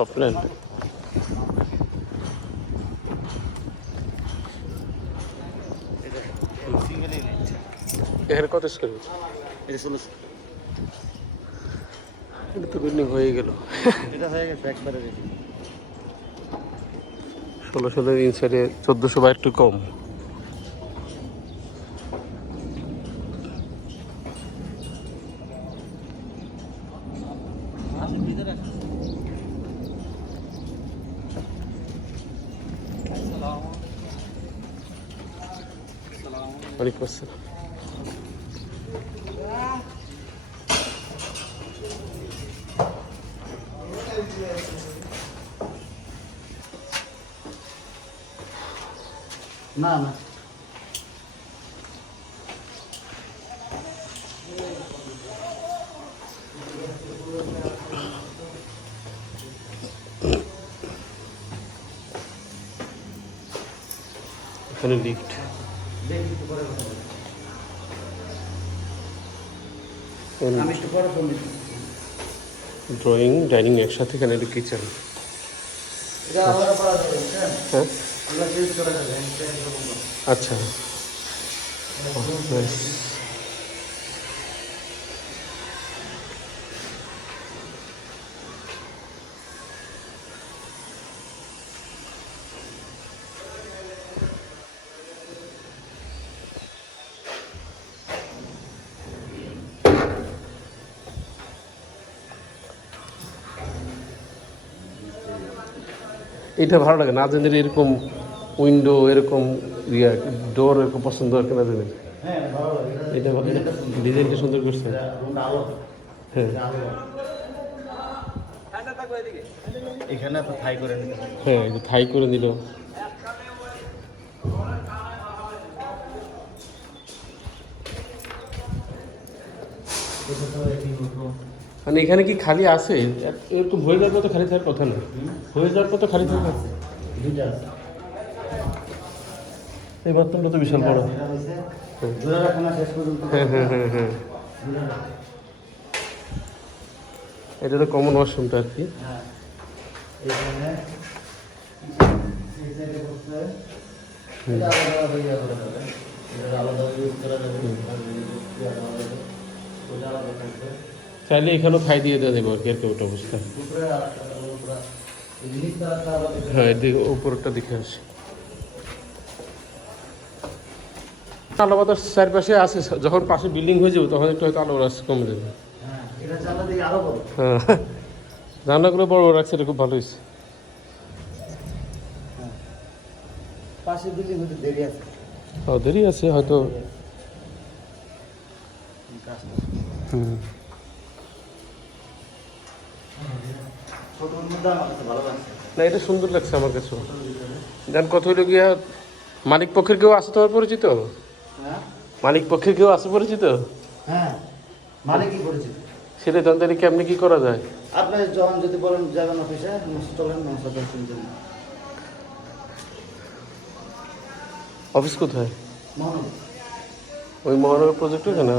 স্বপ্নের এখানে কত স্কোয়ার ফিট? এটা 1600। এটা তো বিল্ডিং হয়ে গেল। এটা হয়ে গেছে একবারে রেডি। 1600 ইনসাইডে 1400 বা একটু কম। ওয়ালাইকুম আসসালাম। না না এখানে লিফট, আমি একটু পরে ফোন দিচ্ছি। ড্রয়িং, ডাইনিং একসাথে, এখানে একটা কিচেন। এটা আলাদা করা যাবে, হ্যাঁ আমরা চেঞ্জ করা যাবে। আচ্ছা, নাইস। এটা ভালো লাগে না জানি এরকম উইন্ডো, এরকম ডোর এরকম পছন্দ আর কেনা জানি। হ্যাঁ ভালো লাগে এটা ডিজাইনটা সুন্দর করছে। হ্যাঁ এখানে তো থাই করে নিতে হবে। হ্যাঁ, এই যে থাই করে নিল। মানে এখানে কি খালি আছে? এরকম হয়ে যাওয়ার পর তো খালি থাকার কথা না, হয়ে যাওয়ার পর তো খালি থাকার। দুইটা আছে। এই বাথরুমটা তো বিশাল বড়। এটা হইছে জোড়া রাখা না শেষ পর্যন্ত। হ্যাঁ হ্যাঁ হ্যাঁ হ্যাঁ, জোড়া রাখা। এটা তো কমন ওয়াশরুমটা আর কি। হ্যাঁ এখানে এই সাইডে করতে এটা আলাদা হয়ে যাবে। এটা আলাদা ইউজ করা যাবে। ওটা আলাদা থাকবে। চাইলে এখানেও খাই দিয়ে দেওয়া যাবে আর কি, আর কি ওটা অবস্থা। উপরে এই জিনিসটা আলাদা। হ্যাঁ, এদিকে উপরটা দেখে আসি। আলো বাতাস চারপাশে আছে, যখন পাশে বিল্ডিং হয়ে যাবে তখন একটু হয়তো আলো বাতাস কমে যাবে। হ্যাঁ এটা জানলা দিয়ে আরো বড়। হ্যাঁ, রান্নাগুলো বড় বড় রাখছে, এটা খুব ভালো হয়েছে। হ্যাঁ পাশে বিল্ডিং হতে দেরি আছে। ও দেরি আছে হয়তো। হুম, ছোটোর মধ্যে আমার কাছে ভালো লাগছে। না এটা সুন্দর লাগছে আমার কাছে। দেন কত হইলো গিয়া, মালিক পক্ষের কেউ আছে তোমার পরিচিত? হ্যাঁ মালিক পক্ষের কেউ আছে পরিচিত? হ্যাঁ মানে কি পরিচিত? সেটা জানতে কেমনি কি করা যায়? আপনি যখন যদি বলেন যাবেন অফিসে চলেন নমস্কার শুনছেন। অফিস কোথায়? মহানগর ওই মহানগর প্রজেক্ট কেন?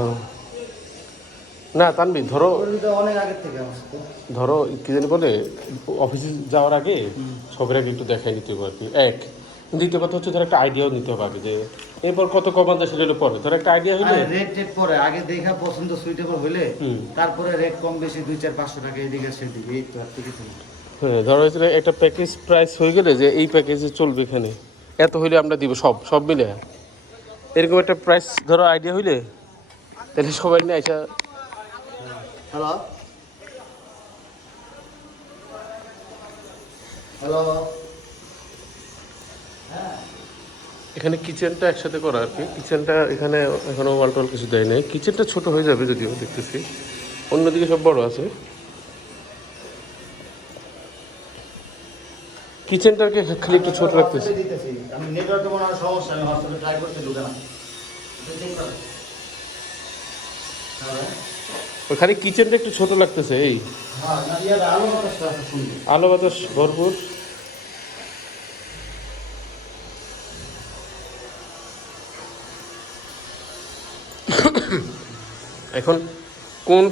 না তানবি, ধরো পরিচিত অনেক আগের থেকে আমার সাথে। ধরো কি জানি বলে, অফিসে যাওয়ার আগে সবের আগে একটু দেখাই নিতে হবে আর কি। এক, দ্বিতীয় কথা হচ্ছে ধর একটা আইডিয়াও নিতে হবে আগে, যে এরপর কত কমান যায় সেটা হলো পরে। ধর একটা আইডিয়া হলে রেট টেট পরে আগে দেখা পছন্দ সুইটেবল হইলে তারপরে রেট কম বেশি 200-500 টাকা এদিকে সেদিকে, এই তো আর তো কিছু না। হ্যাঁ, ধরো হচ্ছে একটা প্যাকেজ প্রাইস হয়ে গেলে যে এই প্যাকেজে চলবে এখানে এত হইলে আমরা দিব, সব সব মিলে এরকম একটা প্রাইস ধরো আইডিয়া হইলে তাহলে সবাই নিয়ে আসা। হ্যালো হ্যালো এখানে কিচেনটা একসাথে করা আর কি। কিচেনটা এখানে এখনো ওয়াল টল কিছু দেয় নাই। কিচেনটা ছোট হয়ে যাবে যদিও দেখতেছি, অন্যদিকে সব বড় আছে। কিচেনটাকে খালি একটু ছোট রাখতেছি। আমি নেটওয়ার্কে মনে হয় সমস্যা, আমি হোয়াটসঅ্যাপে ট্রাই করতে ঢুকে না। ওই খালি কিচেনটা একটু ছোট লাগতেছে, এই হ্যাঁ না ইয়ার আলো বাতাসটা আছে শুনবি। আলো বাতাস ভরপুর। এখন কোন